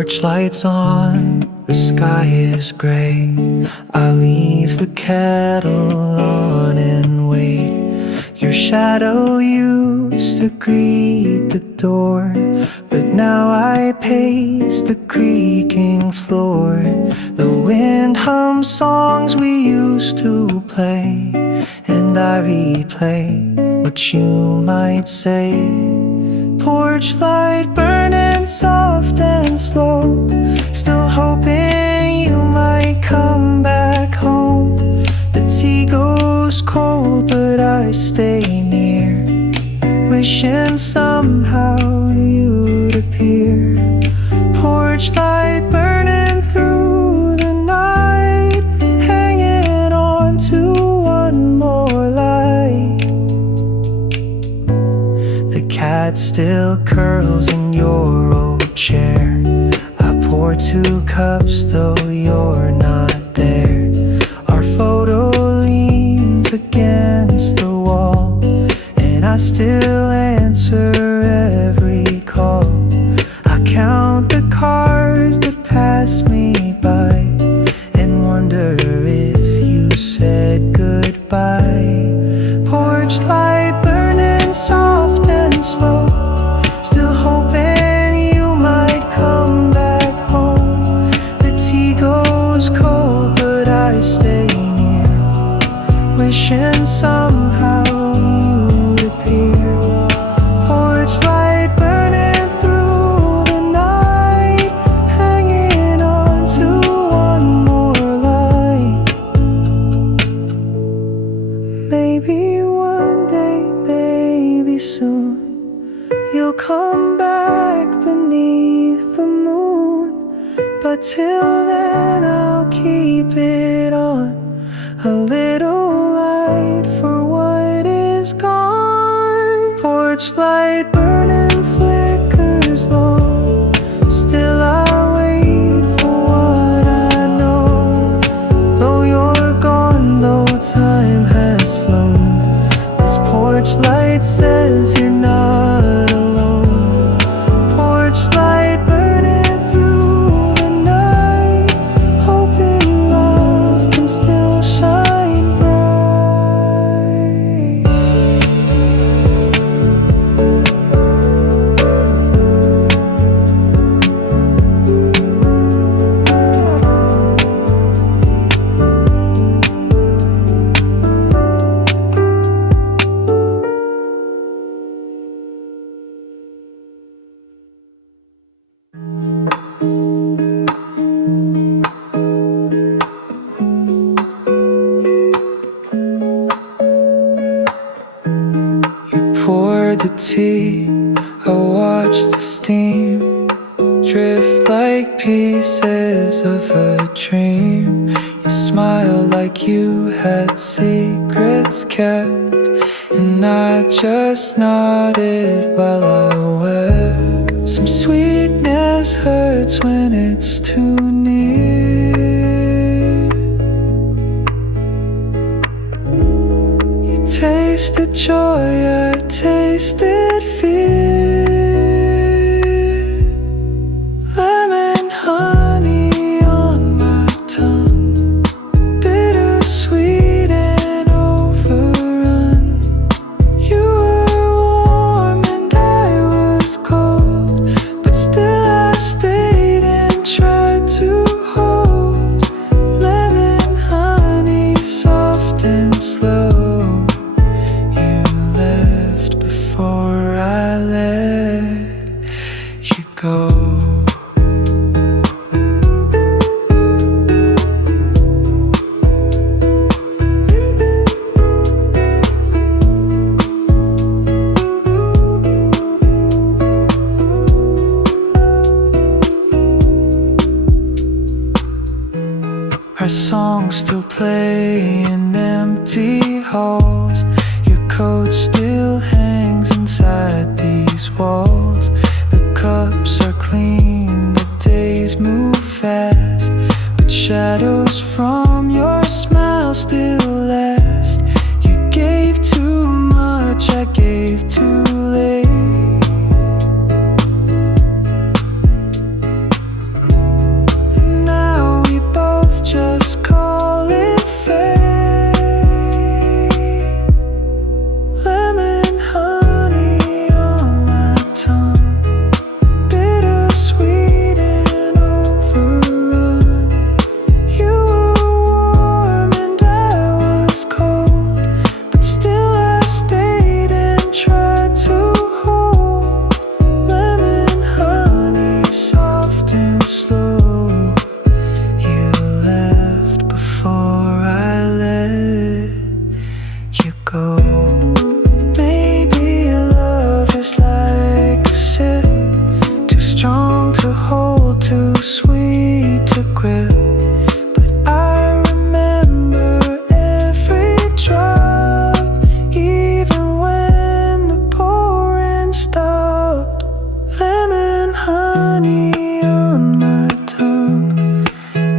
Porch lights on, the sky is gray. I leave the kettle on and wait. Your shadow used to greet the door, but now I pace the creaking floor. The wind hums songs we used to play, and I replay what you might say. Porch light burning soft and slow, still hoping you might come back home. The tea goes cold but I stay near, wishing somehow you'd appear. Porch light burning through the night, hanging on to one more light. The cat still curls in your old chair. I pour 2 cups though you're not there. Our photo leans against the wall, and I still answer every call. I count the cars that pass me by and wonder if you said goodbye. Porch light burning soft and slow, still hoping you might come back home. The tea goes cold but I stay near, wishing somehow you'd appear. Porch light burning through the night, hanging on to one more light. Maybe one day, maybe soon, you'll come back beneath the moon. But till then I'll keep it on, a little light for what is gone. Porch light burning flickers low, still I wait for what I know. Though you're gone, though time has flown, this porch light says you're not alone. Porch light burning through the night, hoping love can still shine bright. You pour the tea, I watch the steam drift like pieces of a dream. You smile like you had secrets kept, and I just nodded while I wept. Some sweetness hurts when it's too near. You tasted joy, I tasted fear. Lemon honey on my tongue, bittersweet and overrun. You were warm and I was cold, but still I stayed and tried to hold. Lemon honey, soft and slow. You left before I let you go. Our songs still play in empty halls. Your coat still hangs inside these walls. The cups are clean, the days move fast, but shadows from your smile still last. You gave too much, I gave too late. sweet to grip, but I remember every drop, even when the pouring stopped. Lemon honey on my tongue,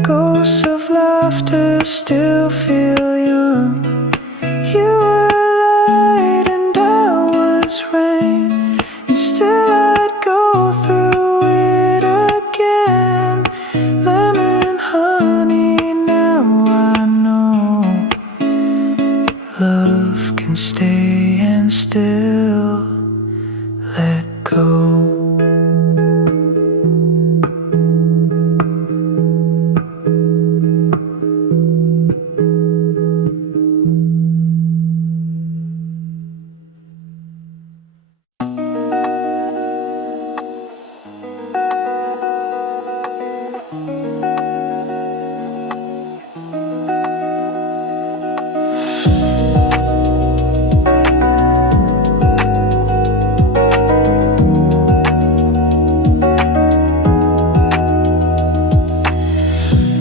ghosts of laughter still feel young. You were light and I was rain, and still I'd go through it again. Lemon honey, now I know love can stay and still let go.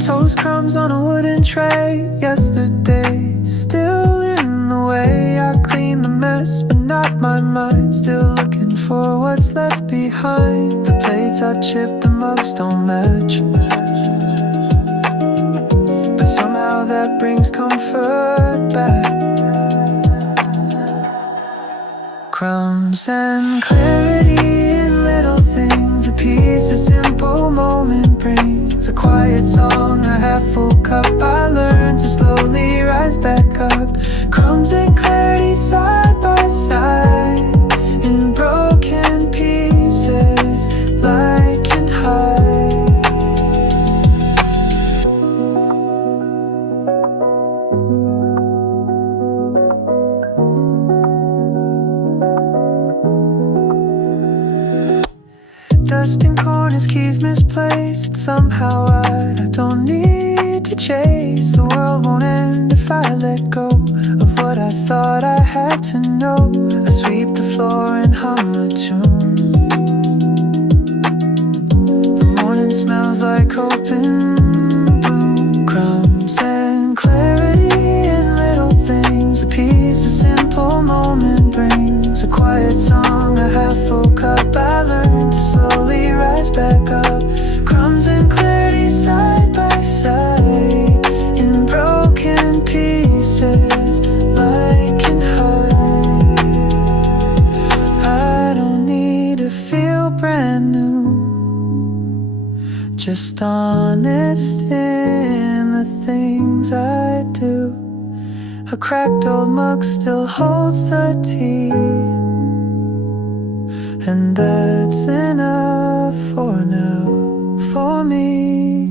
Toast crumbs on a wooden tray, yesterday still in the way. I clean the mess, but not my mind, still looking for what's left behind. The plates are chipped, the mugs don't match, but somehow that brings comfort back. Crumbs and clarity in little things, a piece, a simple moment brings a quiet song, a half full cup. I learned to slowly rise back up. Crumbs and clarity side by side, in broken pieces, light can hide. Dust in corners, keys misplaced. It's somehow I don't need to chase. The world won't end if I let go of what I thought I had to know. I sweep the floor and hum a tune. The morning smells like open bloom. Crumbs and clarity in little things, a piece, a simple moment brings a quiet song, a half full cup. I learned to slowly rise back up. Crumbs and clarity side by side, in broken pieces, light can hide. I don't need to feel brand new, just honest in the things I do. A cracked old mug still holds the tea, and that's enough for now, for me.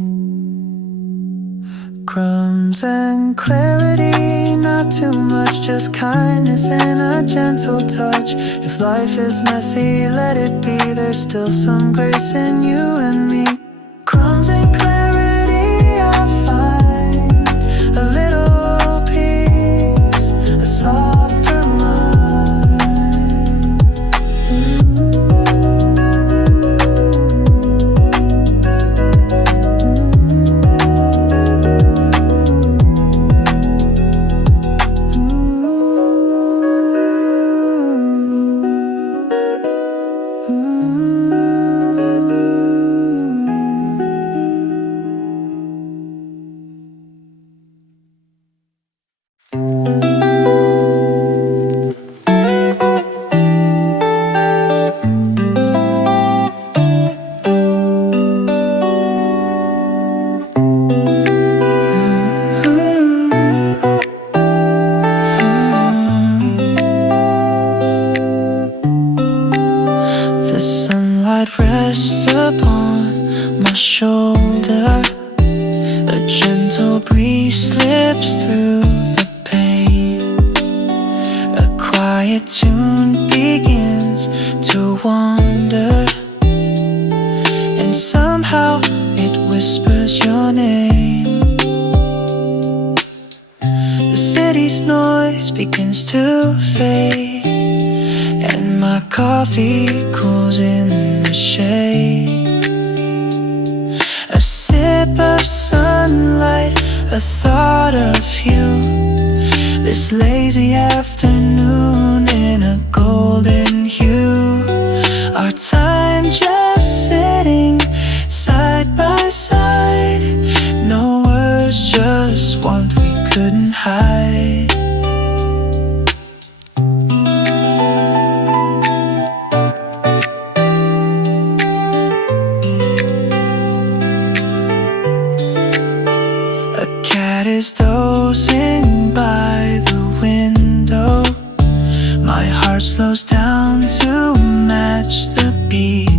Crumbs and clarity, not too much, just kindness and a gentle touch. If life is messy, let it be, there's still some grace in you and me. Crumbs and clarity, I find a little peace, a softer mind. The sunlight rests upon my shoulder, a gentle breeze slips through the pane, a quiet tune begins to wander, and somehow it whispers your name. The city's noise begins to fade, and my coffee cools in the shade. A sip of sunlight, a thought of you. This lazy afternoon in a golden hue. Our time just sitting side by side. No words, just warmth we couldn't hide. A cat is dozing by the window. My heart slows down to match the beat.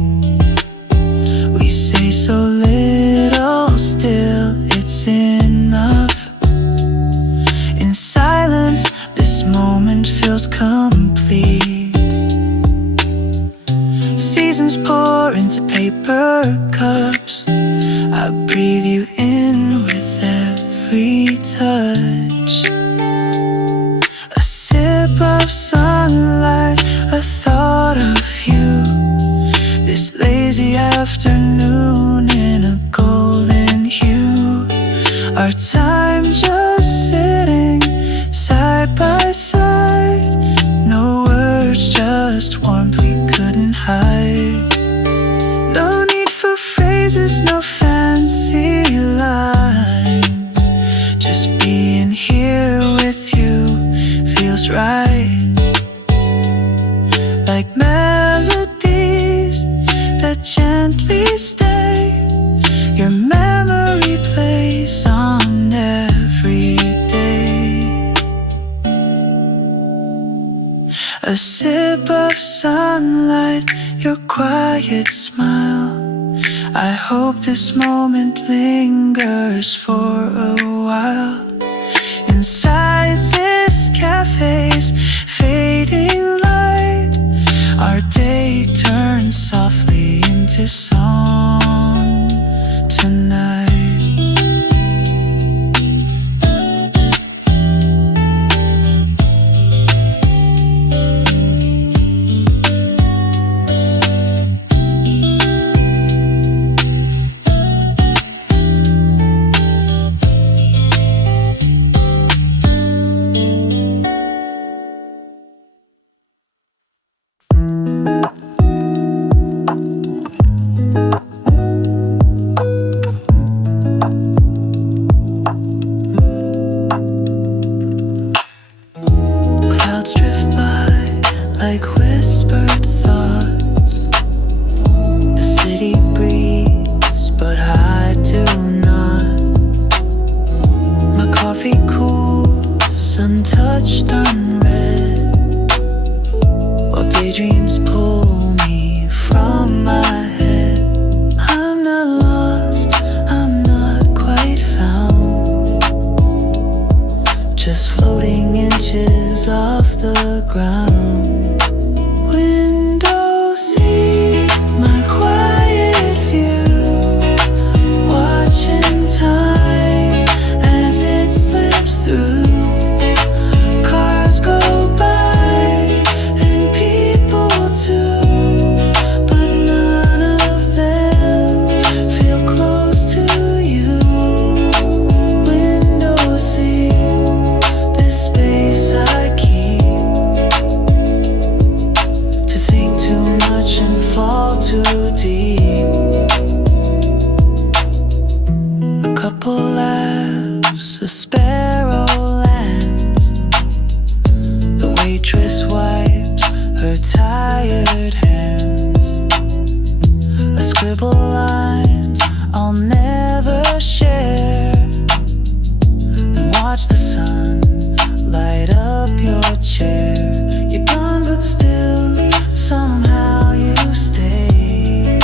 We say so little, still it's enough. In silence, this moment feels complete. Seasons pour into paper cups. I breathe you in with every touch. A sip of sunlight, a thought of you. This lazy afternoon in a golden hue. Our time just sitting side by side. No words, just warmth we couldn't hide. No need for phrases, no fancy lines. Just being here with you feels right. Like melodies that gently stay. Your memory plays on every day. A sip of sunlight, your quiet smile. I hope this moment lingers for a while. Inside this cafe's fading light, our day turns softly into song tonight. Clouds drift by like whispered thoughts. The city breathes, but I do not. My coffee cools, untouched, unread, while daydreams pull me from my head. I'm not lost, I'm not quite found, just floating inches off the ground. Window seat, my quiet view, watching time as it slips through. Cars go by and people too, but none of them feel close to you. Window seat, this space I keep to think too much and fall too deep. A couple laughs, a sparrow lands. The waitress wipes her tired hands. I scribble lines I'll never share, and watch the sun light up your chair. You're gone, but still somehow you stay.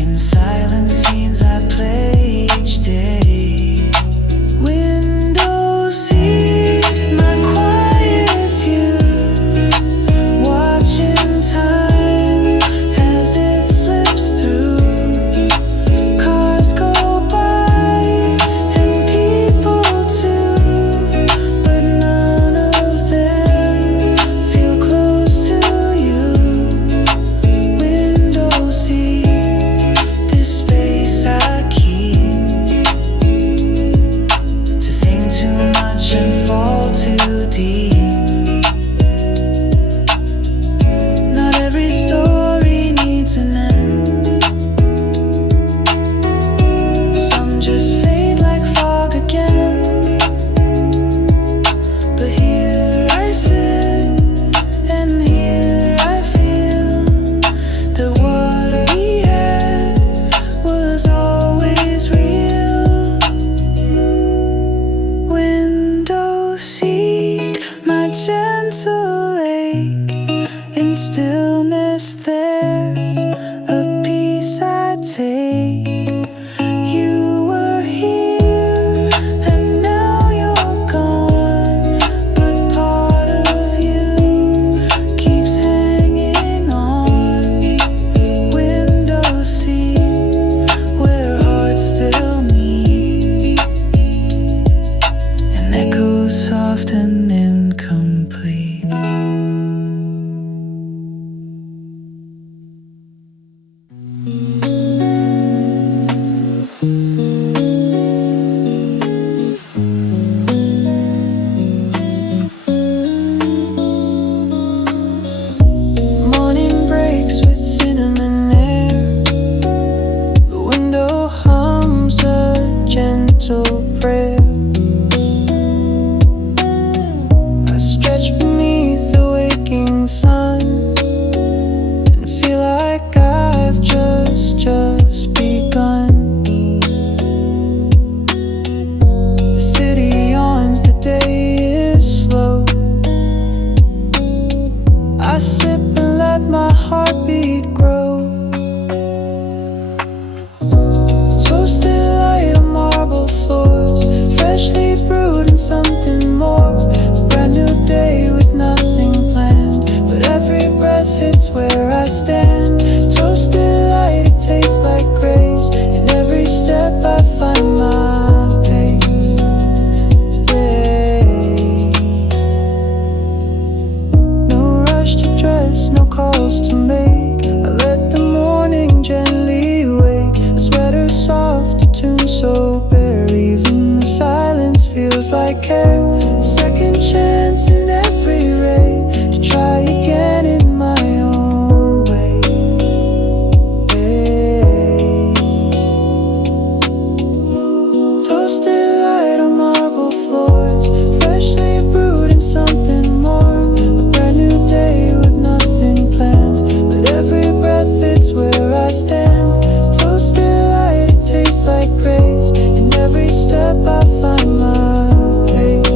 In silent scenes I play each day. Window stillness, there's a peace I take. You were here and now you're gone, but part of you keeps hanging on. Window seat where hearts still meet, an echo soft and incomplete. Morning breaks with cinnamon air. The window hums a gentle prayer. I stretch beneath the waking sun and feel like I've just begun. The city yawns, the day is slow. I sip and let my heartbeat grow. Toasted light on marble floors, freshly brewed and something more. A brand new day with nothing planned, but every breath hits where I stand. Toasted light, it tastes like grace. In every step I find my pace. No rush to dress, no calls to make. I let the morning gently wake. A sweater soft, a tune so bare. Even the silence feels like care. A second chance in every ray to try again in my own way. Toasted light on marble floors, freshly brewed and something more. A brand new day with nothing planned, but every breath fits where I stand. Toasted light, it tastes like grace. In every step I find my pace.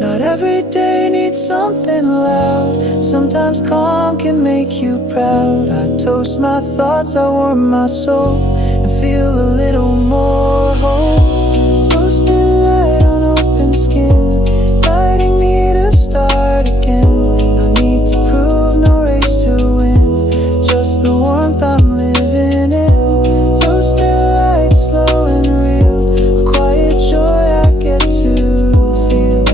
Not every day needs something loud. Sometimes calm can make you proud. I toast my thoughts, I warm my soul, and feel a little more whole. Toasted light on open skin, inviting me to start again. No need to prove, no race to win, just the warmth I'm living in. Toasted light, slow and real, a quiet joy I get to feel.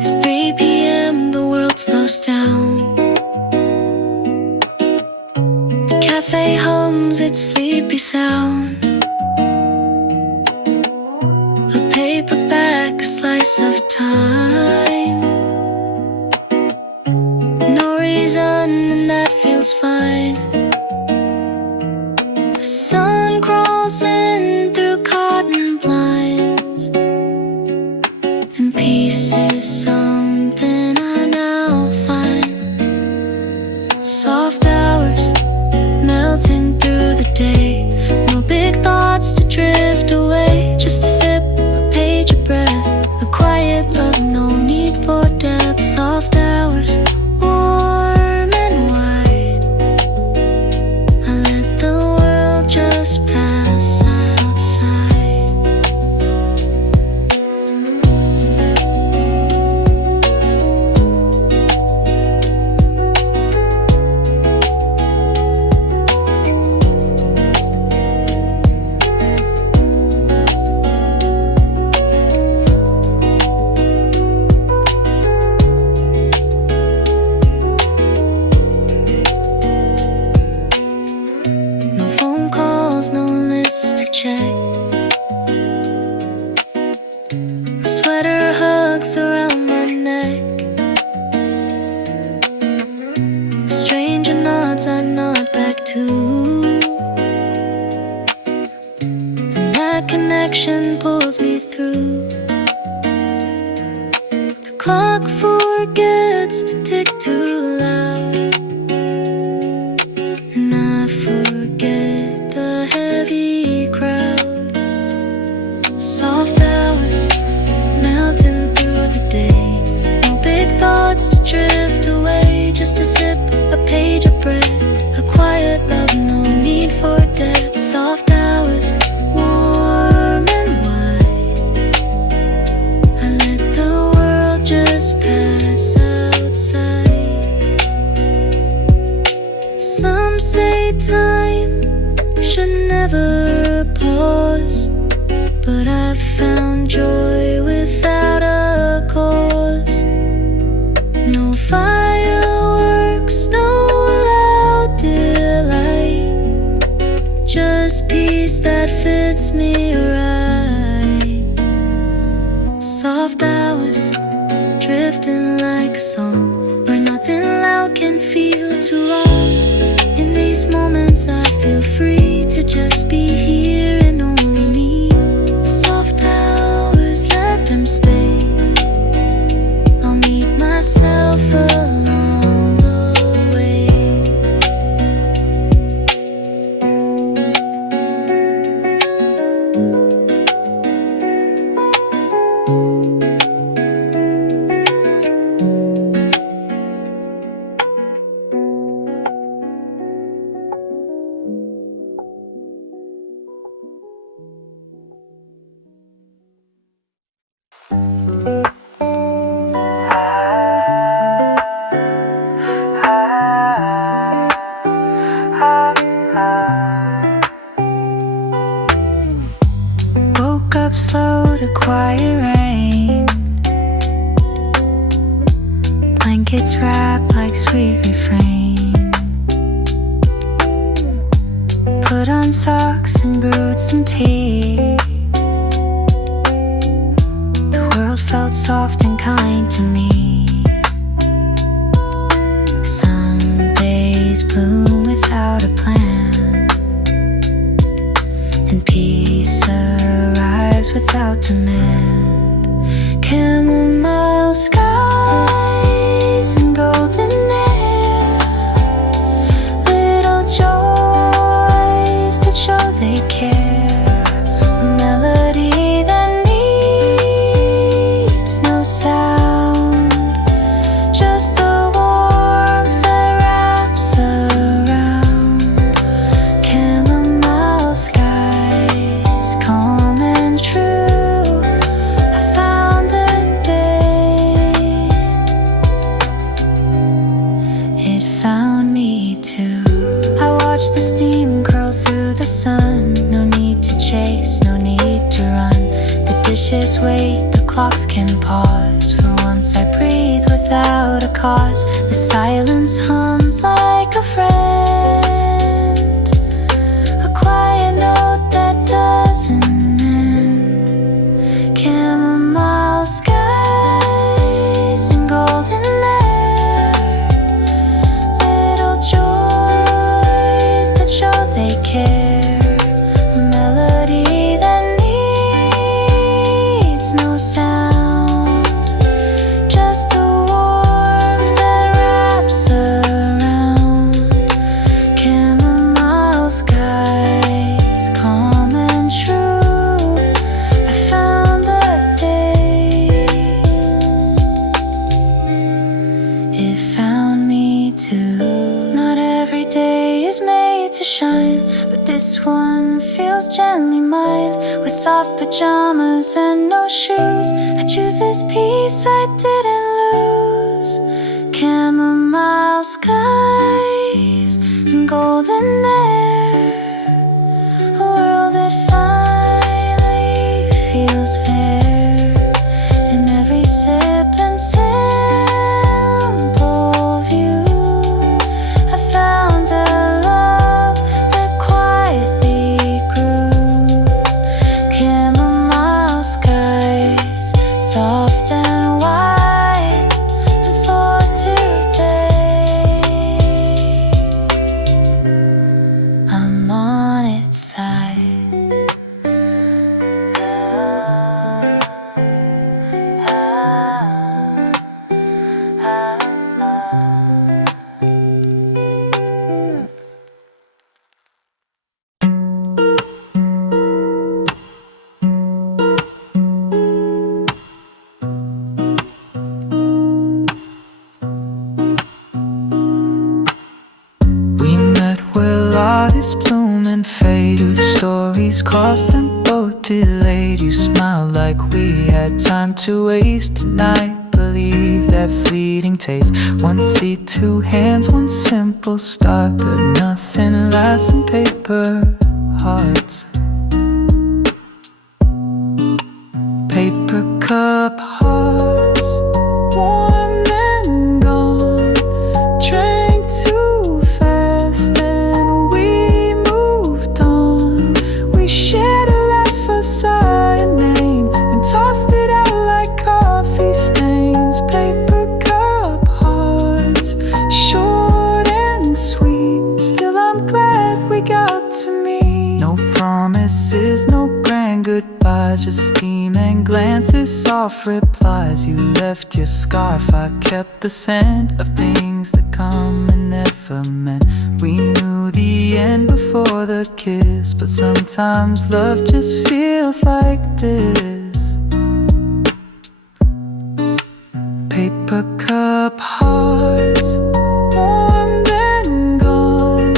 It's 3 p.m., the world slows down. The cafe hums its sleepy sound. A paperback, a slice of time. No reason, and that feels fine. The sun crawls in through cotton blinds, and peace is something I now find. Soft hours melting through the day. No big thoughts to drift away. Just a sip, a page, a breath, a quiet love, no need for depth. Soft hours, warm and wide. I let the world just pass outside. Sweater hugs around my neck. A stranger nods, I nod back too. And that connection pulls me through. The clock forgets to tick too loud, and I forget the heavy crowd. Soft hours melting through the day. No big thoughts to drift away. Just to sip a page of bread. A quiet love, no need for depth. Soft hours, warm and wide. I let the world just pass outside. Some say time should never pause, but I've found joy without a cause. No fireworks, no loud delight, just peace that fits me right. Soft hours, drifting like a song, where nothing loud can feel too wrong. In these moments I feel free to just be here and only me. Soft hours, let them stay. I'll meet myself along the way. Woke up slow to quiet rain. Blankets wrapped like sweet refrain. Put on socks and brewed some tea. The world felt soft and kind to me. Some days bloom without a plan, and peace arrives without demand. Chamomile skies and golden air, little joys that show they care. A melody that needs no sound, just the warmth that wraps around. Chamomile skies, calm and true. I found the day, it found me too. I watched the steam curl through the sun. No need to chase, no need to run. The dishes wait, the clocks can pause. For once I breathe without a cause. The silence hums like a friend, a quiet note that doesn't end. Chamomile skies and golden air, little joys that show they care. A melody that needs no sound, just the warmth that wraps around. Chamomile skies, calm and true. I found the day, it found me too. Not every day is made to shine, but this one feels gently mine. With soft pajamas and no shoes, I choose this peace I didn't lose. Chamomile skies and golden air, a world that finally feels fair. In every sip and simple view, I found a love that quietly grew. Chamomile skies, soft and white, and for today I'm on its side. Bloom and faded, stories crossed and both delayed. You smiled like we had time to waste tonight. Believe that fleeting taste. One seat, two hands, one simple start, but nothing lasts in paper hearts. Paper cup hearts, warm and gone. Drank too fast and we moved on. We shared a laugh, a sigh, a name, and tossed it out like coffee stains. Paper cup hearts, short and sweet. Still I'm glad we got to meet. No promises, no grand goodbyes, just steam and glances, soft replies. You left your scarf, I kept the scent of things that come and never meant. We knew the end before the kiss, but sometimes love just feels like this. Paper cup hearts, warm then gone.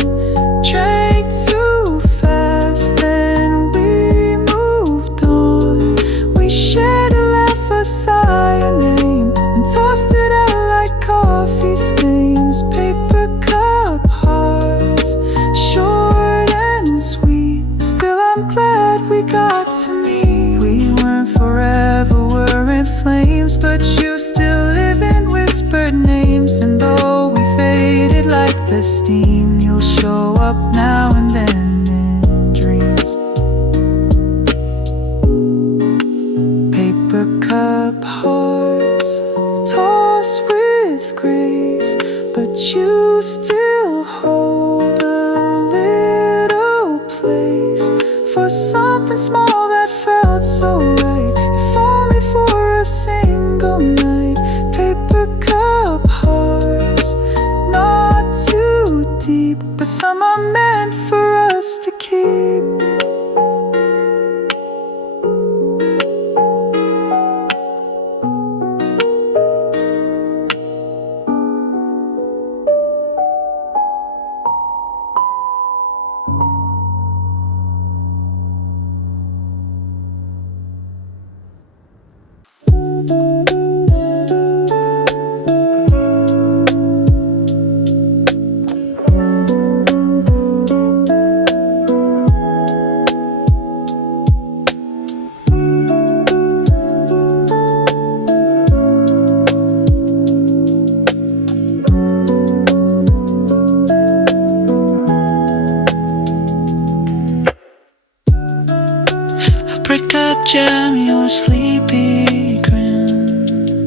Drank too fast and we moved on. We shared a laugh, a sigh, a name, and tossed it out like coffee stains. Paper cup hearts, short and sweet. Still I'm glad we got to meet. We weren't forever, we're in flames, but you still live in whispered names. And though we faded like the steam, you'll show up now and then in dreams. Paper cup hearts, tossed with grace, but you still hold a little place for something small that felt so right, if only for a single night. Paper cup hearts, not too deep, but some are meant for us to keep. Apricot jam, your sleepy grin.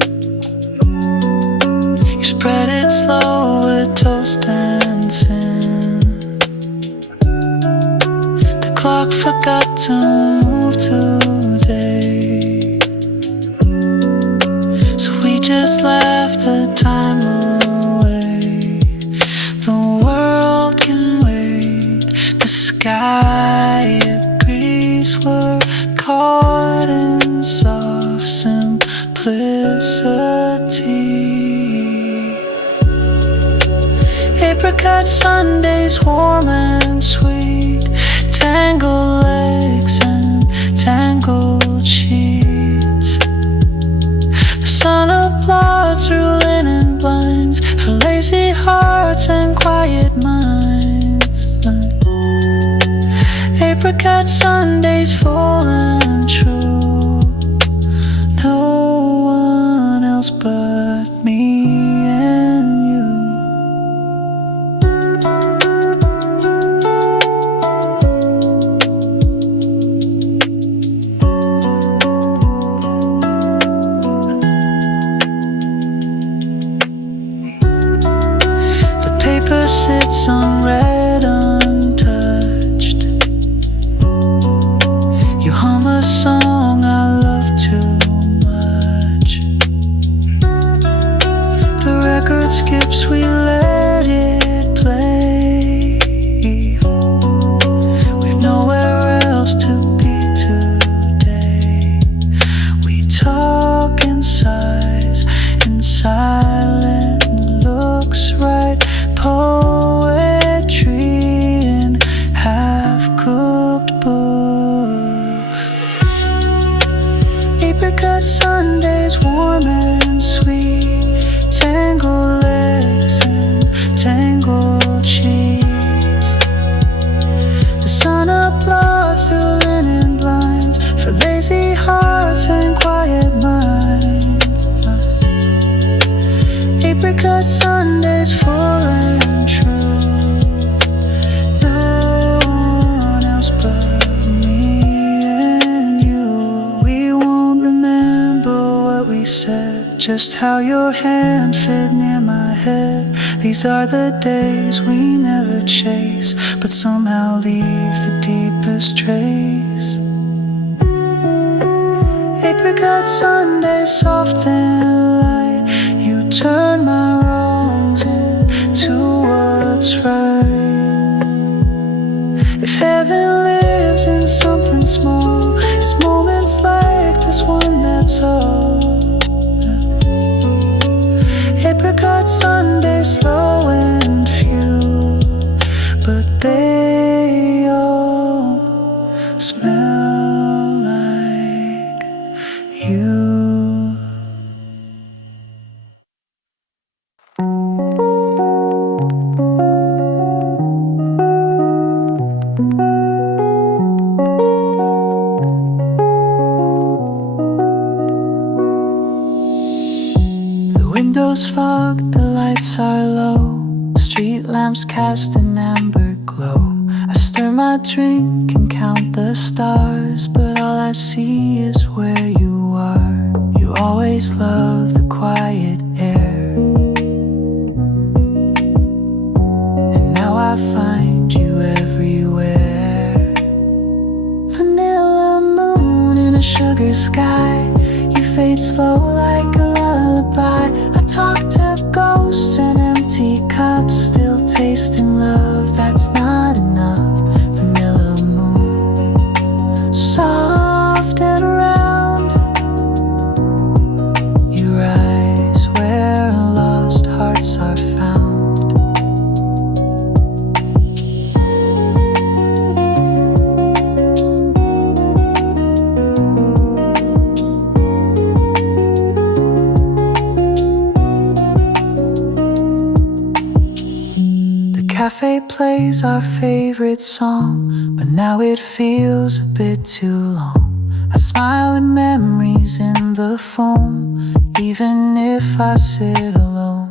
You spread it slow with toast and sin. The clock forgot to move today, so we just left the time away. The world can wait, the sky agrees, we're caught in soft simplicity. Apricot Sundays, warm and sweet. Tangled legs and tangled sheets. The sun applauds through linen blinds for lazy hearts and quiet minds. Apricot Sundays, full and true. No one else but me and you. it skips, we let it play. We've nowhere else to be today. We talk in sighs, in silent looks, right? Poetry in half-cooked books. Apricot Sundays, warm and sweet, tangled legs and tangled sheets. The sun applauds through linen blinds for lazy hearts and quiet minds. Apricot Sundays, full and true. No one else but me and you. We won't remember what we said, just how your hand fit near my head. These are the days we never chase, but somehow leave the deepest trace. Apricot Sunday, soft and light, you turn my wrongs into what's right. If heaven lives in something small, it's moments like this one, that's all. Apricot Sunday, slow and few, but they all smell like you. The windows fogged, the lights are low, street lamps cast an amber glow. I stir my drink and count the stars, but all I see is where you are. You always love the quiet air, and now I find you everywhere. Vanilla moon in a sugar sky, you fade slow like a lullaby. I talk to ghosts and empty cups, still tasting love, that's not enough. Vanilla moon, soft and round, you rise where lost hearts are found. The cafe plays our favorite song, but now it feels a bit too long. I smile at memories in the foam, even if I sit alone.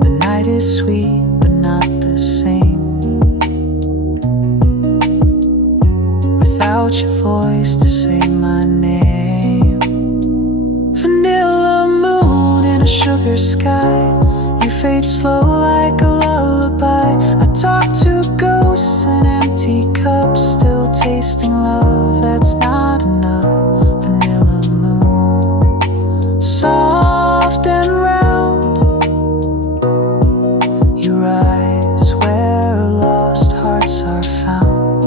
The night is sweet, but not the same without your voice to say my name. Vanilla moon in a sugar sky, you fade slow like a lullaby. I talk to ghosts and empty cups, still tasting love, that's not enough. Vanilla moon, soft and round, you rise where lost hearts are found.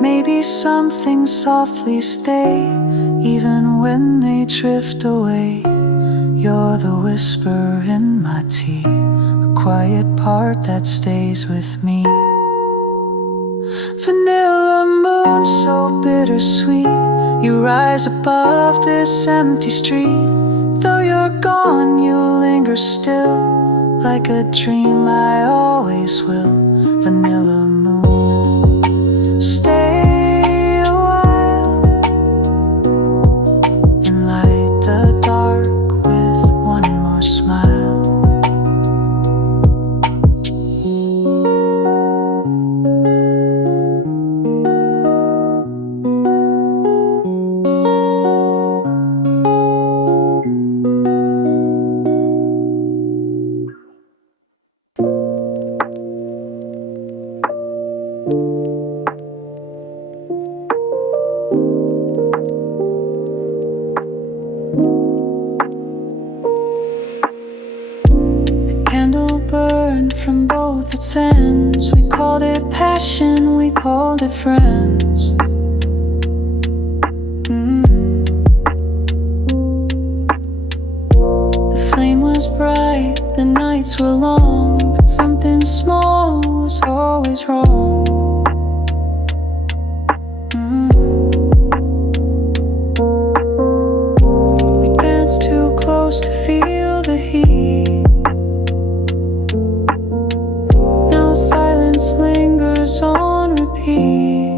Maybe some things softly stay, even when they drift away. You're the whisper in my tea, a quiet part that stays with me. Vanilla moon, so bittersweet, you rise above this empty street. Though you're gone, you linger still, like a dream I always will. Vanilla moon, stay a while and light the dark with one more smile. its ends. We called it passion, we called it friends. The flame was bright, the nights were long, but something small was always wrong. We danced too close to feel the heat. Now silence lingers on repeat.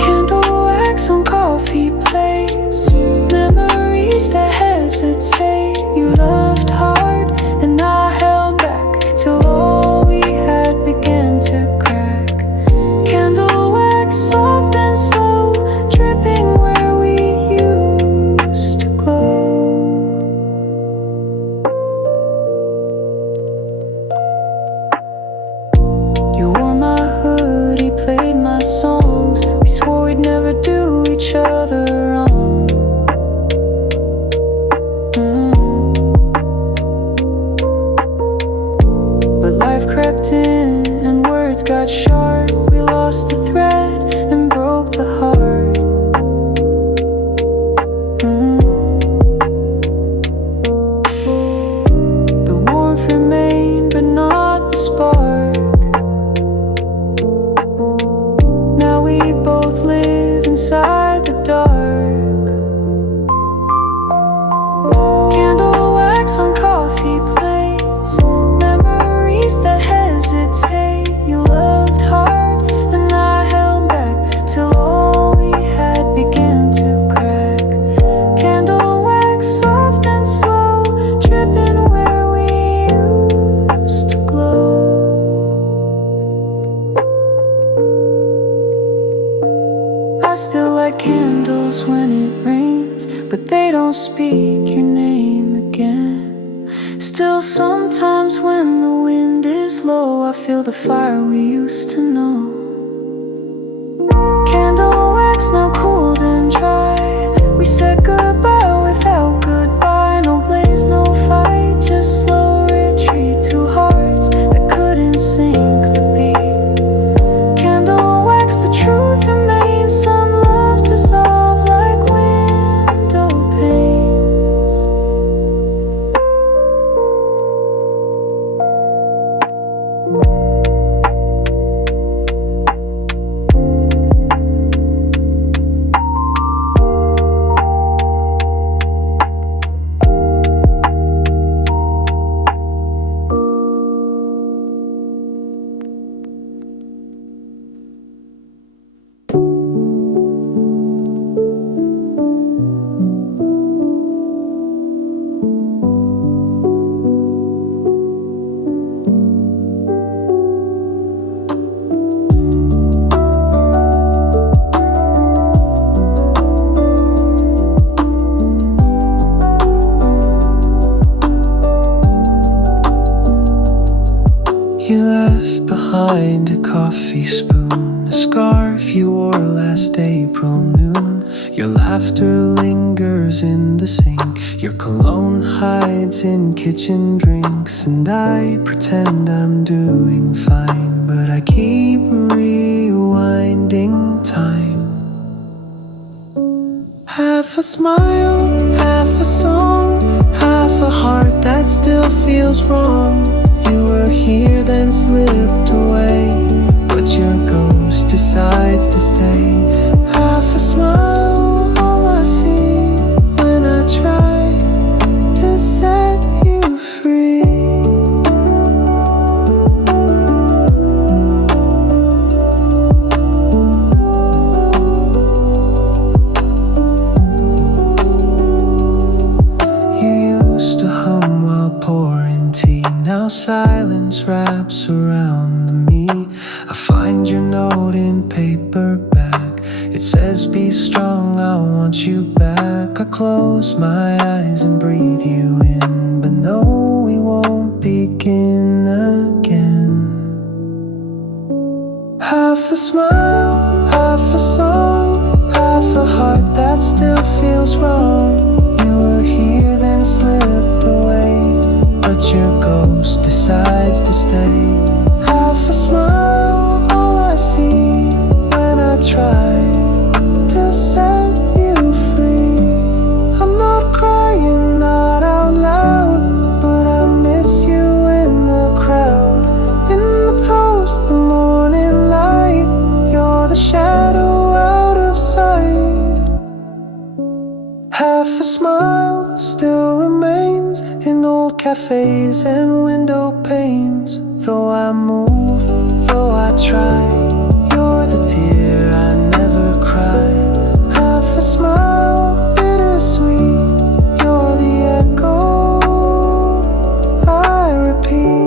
Candle wax on coffee plates, memories that hesitate. You loved hard and I held back till all we had began to crack. Candle wax soft and slow, dripping where we used to glow. You wore my hoodie, played my songs. We swore we'd never do each other wrong. But life crept in and words got sharp. We lost the thread and broke the heart. The warmth remained, but not the spark. Now we both live inside the dark. Candle wax on coffee plates, memories that hesitate. You loved hard and I held back till all we had began to crack. Candle wax soft and slow, dripping where we used to glow. I still light candles when it rains, but they don't speak your name again. Still sometimes when the wind is low, I feel the fire we used to know. Candle wax now cooled and dry. We said goodbye without goodbye. No blaze, no fight, just slow retreat. Two hearts that couldn't sink the beat. Candle wax, the truth remains. Some loves dissolve like window panes. You left behind a coffee spoon, a scarf you wore last April noon. Your laughter lingers in the sink, your cologne hides in kitchen drinks. And I pretend I'm doing fine, but I keep rewinding time. Half a smile, half a song, half a heart that still feels wrong. You were here then slipped away, but your ghost decides to stay. Half a smile, all I see when I try to set you free. You used to hum while pouring tea. Now silence wraps around me. I find your note in paperback. It says be strong, I want you back. I close my eyes and breathe you in, but no, we won't begin again. Half a smile, half a song, half a heart that still feels wrong. You were here then slipped away, but your ghost cafes and window panes. Though I move, though I try, you're the tear I never cry. Half a smile, bittersweet, you're the echo I repeat.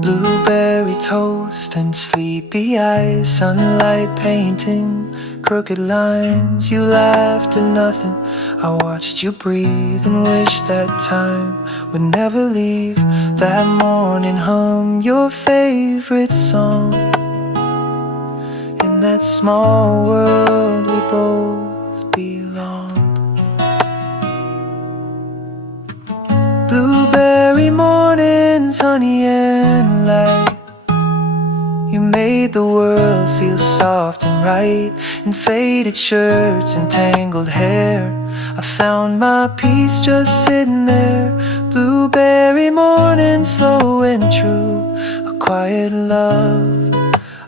Blueberry toast and sleepy eyes, sunlight painting crooked lines. You laughed at nothing, I watched you breathe and wished that time would never leave. That morning hum your favorite song. In that small world we both belong. Blueberry mornings, honey and light. You made the world feel soft and right. In faded shirts and tangled hair, I found my peace just sitting there. Blueberry morning, slow and true, a quiet love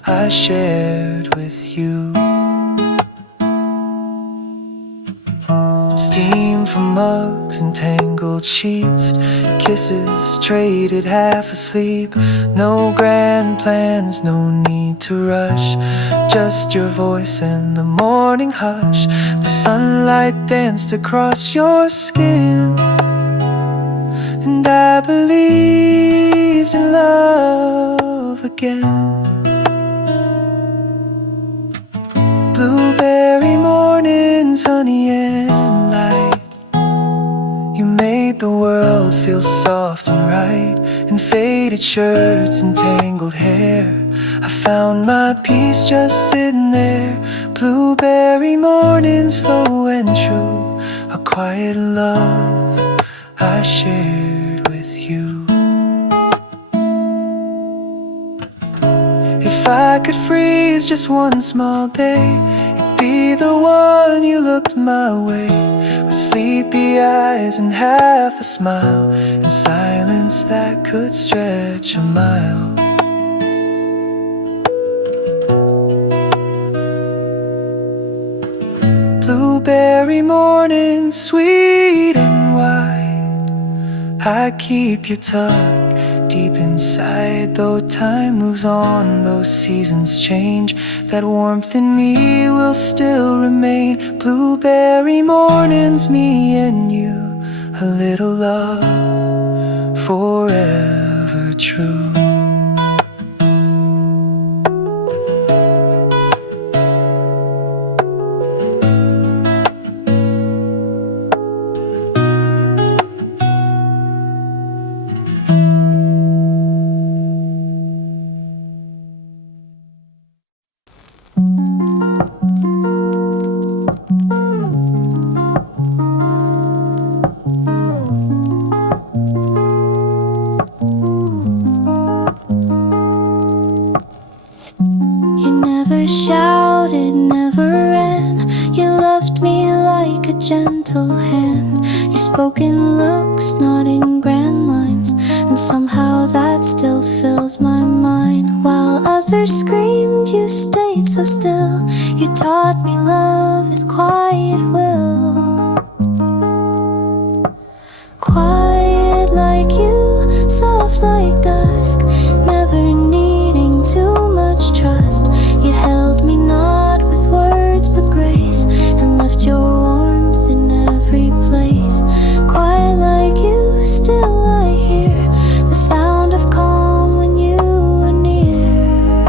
I shared with you. Steam from mugs and tangled sheets, kisses traded half asleep. No grand plans, no need to rush, just your voice and the morning hush. The sunlight danced across your skin, and I believed in love again. Blueberry mornings, honey and light. You made the world feel soft and right. In faded shirts and tangled hair, I found my peace just sitting there. Blueberry morning, slow and true, a quiet love I shared with you. If I could freeze just one small day, it'd be the one you looked my way, with sleepy eyes and half a smile, and silence that could stretch a mile. Blueberry morning, sweet and white, I keep you tucked deep inside. Though time moves on, those seasons change, that warmth in me will still remain. Blueberry mornings, me and you, a little love forever true. Shouted, never ran. You loved me like a gentle hand. You spoke in looks, not in grand lines, and somehow that still fills my mind. While others screamed, you stayed so still. You taught me love is quiet will. Quiet like you, soft like dusk, never needing too much trust. You held me not with words but grace, and left your warmth in every place. Quiet like you, still I hear the sound of calm when you are near.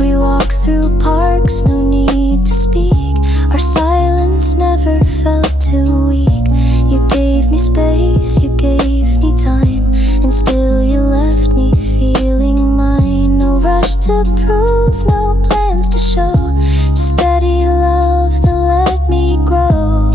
We walk through parks, no need to speak. Our silence never felt too weak. You gave me space, you gave me time, and still you left me feeling mine. No rush to prove, no plans to show, just steady love that let me grow.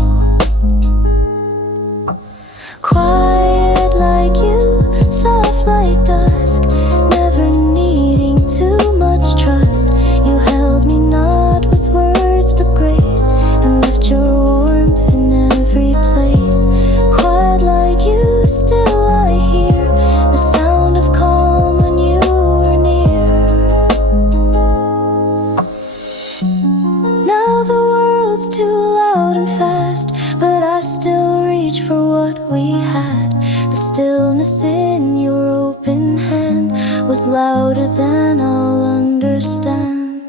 world's too loud and fast, but I still reach for what we had. The stillness in your open hand was louder than I'll understand.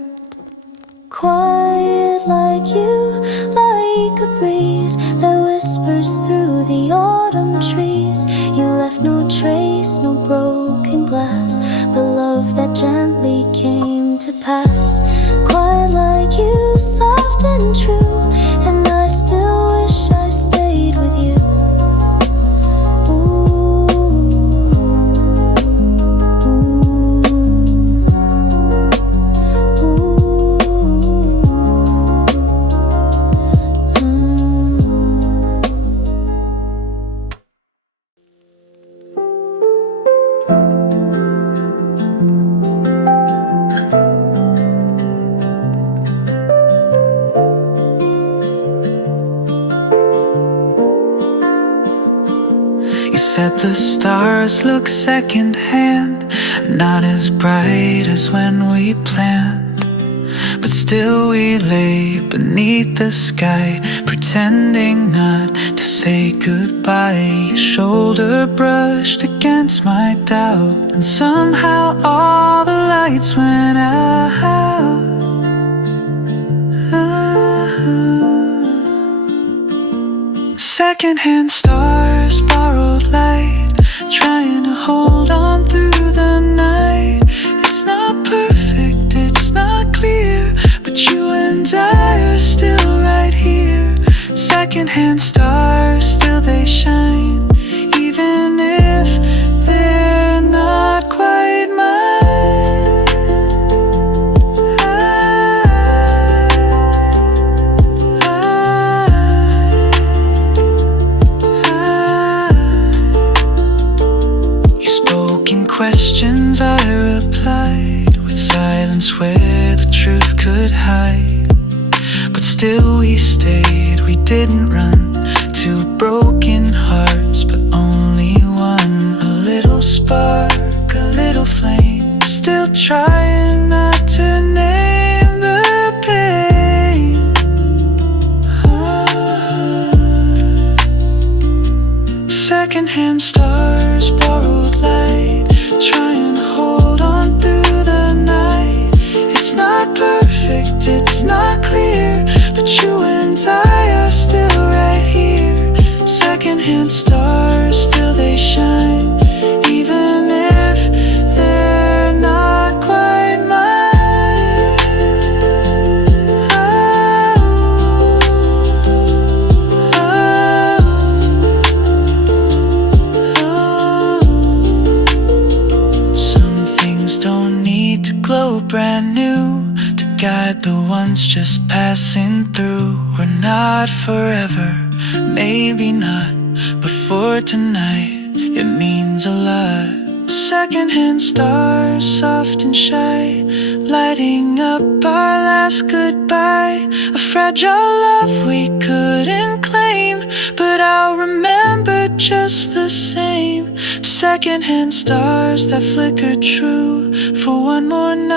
Quiet like you, like a breeze that whispers through the autumn trees. You left no trace, no broken glass, but love that gently came to pass. Quiet like you, soft and true, and I still wish I stayed with you. You said the stars look secondhand, not as bright as when we planned. But still we lay beneath the sky, pretending not to say goodbye. Your shoulder brushed against my doubt, and somehow all the lights went out. Secondhand stars, borrowed light, trying to hold on through the night. It's not perfect, it's not clear, but you and I are still right here. Secondhand stars, still they shine, even if they're not quite mine. Questions I replied with silence where the truth could hide. But still we stayed, we didn't run. Two broken hearts, but only one. A little spark, a little flame, still trying not to name the pain. Secondhand stars, borrowed light, trying to hold on through the night. It's not perfect, it's not clear, but you and I are still right here. Secondhand stars, still they shine, even if they're not quite mine. Some things don't need to glow brand new to guide the ones just passing through. We're not forever, maybe not, but for tonight it means a lot. Secondhand stars, soft and shy, lighting up our last goodbye. A fragile love we couldn't claim, but I'll remember just the same. Secondhand stars that flicker true for one more night.